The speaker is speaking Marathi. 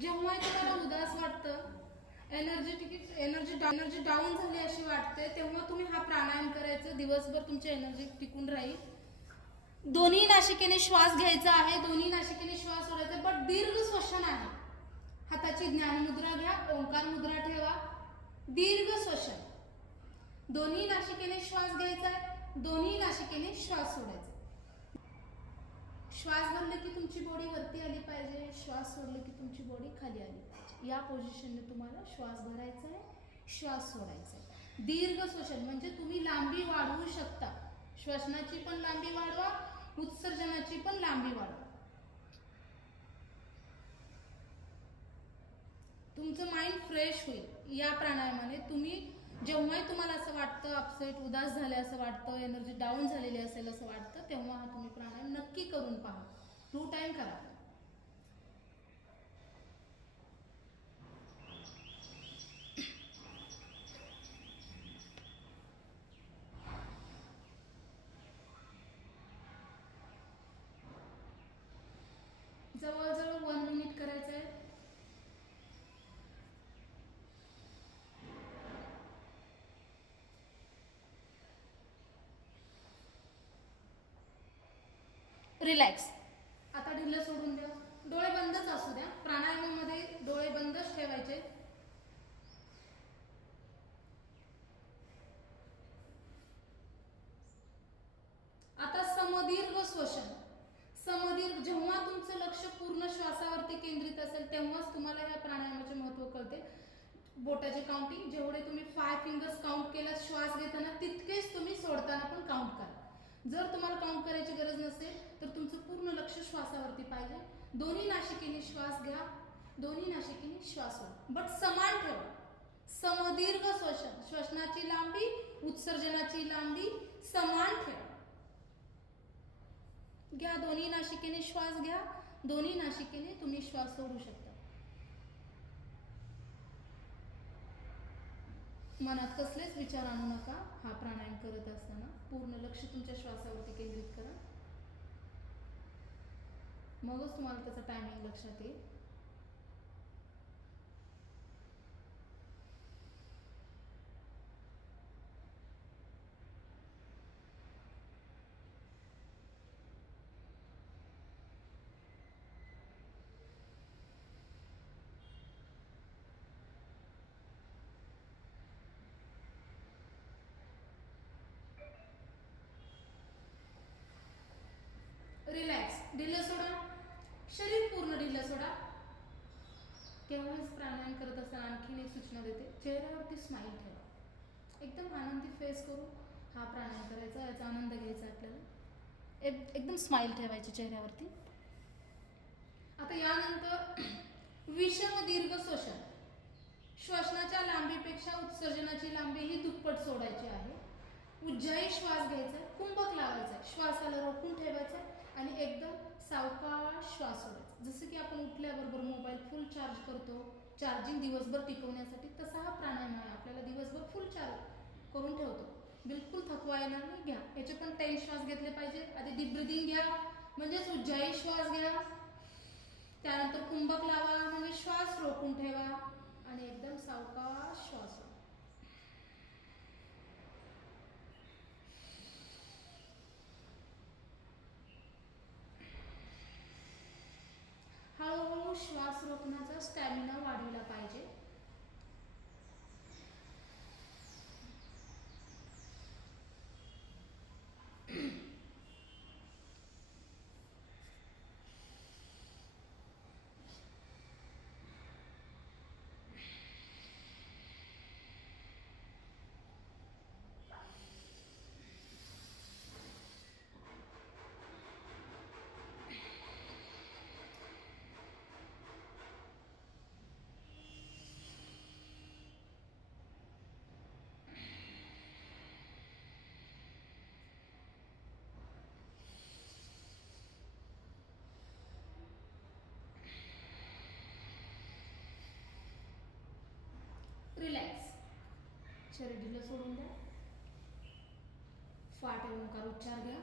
जेव्हा तुम्हाला उदास वाटतं एनर्जेटिक एनर्जी एनर्जी डाऊन झाली अशी वाटते तेव्हा तुम्ही हा प्राणायाम करायचं. दिवसभर तुमची एनर्जी टिकून राहील. दोन्ही नाशिकेने श्वास घ्यायचा आहे दोन्ही नाशिकेने श्वास सोडायचा बट दीर्घ श्वसन आहे. हाताची ज्ञानमुद्रा घ्या ओंकार मुद्रा ठेवा. दीर्घ श्वसन. दोन्ही नाशिकेने श्वास घ्यायचा आहे दोन्ही नाशिकेने श्वास सोडायचा श्वास भरले की तुमची बॉडी वरती आली पाहिजे श्वास सोडले की तुमची बॉडी खाली आली पाहिजे. या पोझिशनने तुम्हाला श्वास भरायचा आहे श्वास सोडायचा आहे. दीर्घ श्वसन म्हणजे तुम्ही लांबी वाढवू शकता. श्वसनाची पण लांबी वाढवा उत्सर्जनाची पण लांबी वाढवा. तुमचं माइंड फ्रेश होईल. या प्राणायामाने तुम्ही जेव्हाही तुम्हाला असं वाटतं अपसेट उदास झाले असं वाटतं एनर्जी डाऊन झालेली असेल असं वाटतं तेव्हा हा तुम्ही प्राणायाम नक्की करून पहा. टू टाईम करा जवळजवळ वन मिनिट करायचं आहे रिलॅक्स आता ढिल्लं सोडून द्या. डोळे बंदच असू द्या. प्राणायामामध्ये डोळे बंदच ठेवायचे. आता समदीर्घ श्वसन. समदीर्घ जेव्हा तुमचं लक्ष पूर्ण श्वासावरती केंद्रित असेल तेव्हाच तुम्हाला या प्राणायामाचे महत्त्व कळते. बोटाचे काउंटिंग जेवढे तुम्ही फाय फिंगर्स काउंट केला श्वास घेताना तितकेच तुम्ही सोडताना पण काउंट करा जर तुम्हाला काउंट करायची गरज नसेल तर तुमचं पूर्ण लक्ष श्वासावरती पाहिजे. दोन्ही नाशिकेने श्वास घ्या दोन्ही नाशिकेने श्वास हो बट समान ठेवा. समदीर्घ श्वसन श्वसनाची लांबी उत्सर्जनाची लांबी समान ठेवा. घ्या दोन्ही नाशिकेने श्वास घ्या दोन्ही नाशिकेने तुम्ही श्वास सोडू शकता. मनात कसलेच विचार आणू नका. हा प्राणायाम करत असताना पूर्ण लक्ष तुमच्या श्वासावरती केंद्रित करा. मगच तुम्हाला त्याचा टायमिंग लक्षात येईल. रिलॅक्स ढिल्लं सोडा. शरीर पूर्ण ढिल्लं सोडा. तेव्हाच प्राणायाम करत असताना आणखीन एक सूचना देते. चेहऱ्यावरती स्माईल ठेवा. एकदम आनंदी फेस करू. हा प्राणायाम करायचा याचा आनंद घ्यायचा आपल्याला. एक- एकदम स्माईल ठेवायची चेहऱ्यावरती. आता यानंतर विषम दीर्घ श्वसन. श्वसनाच्या लांबीपेक्षा उत्सर्जनाची लांबी ही दुप्पट सोडायची आहे. उज्जाई श्वास घ्यायचा कुंभक लावायचा. श्वासाला रोखून ठेवायचा. आणि एकदम सावकाश श्वास सोडायचा जसं की आपण उठल्याबरोबर मोबाईल फुल चार्ज करतो चार्जिंग दिवसभर टिकवण्यासाठी तसा हा प्राणायाम आहे आपल्याला दिवसभर फुल चार्ज करून ठेवतो. बिलकुल थकवा येणार नाही घ्या. याचे पण टेन श्वास घेतले पाहिजे आधी डीप ब्रिदिंग घ्या म्हणजेच उज्जाई श्वास घ्या. त्यानंतर कुंभक लावा म्हणजे श्वास रोखून ठेवा. आणि एकदम सावकाश श्वास सोडा हळूहळू श्वास रोखण्याचा स्टॅमिना वाढवला पाहिजे. रिलॅक्स शरीर ढिलं सोडून द्या फाटे ओंकार उच्चार घ्या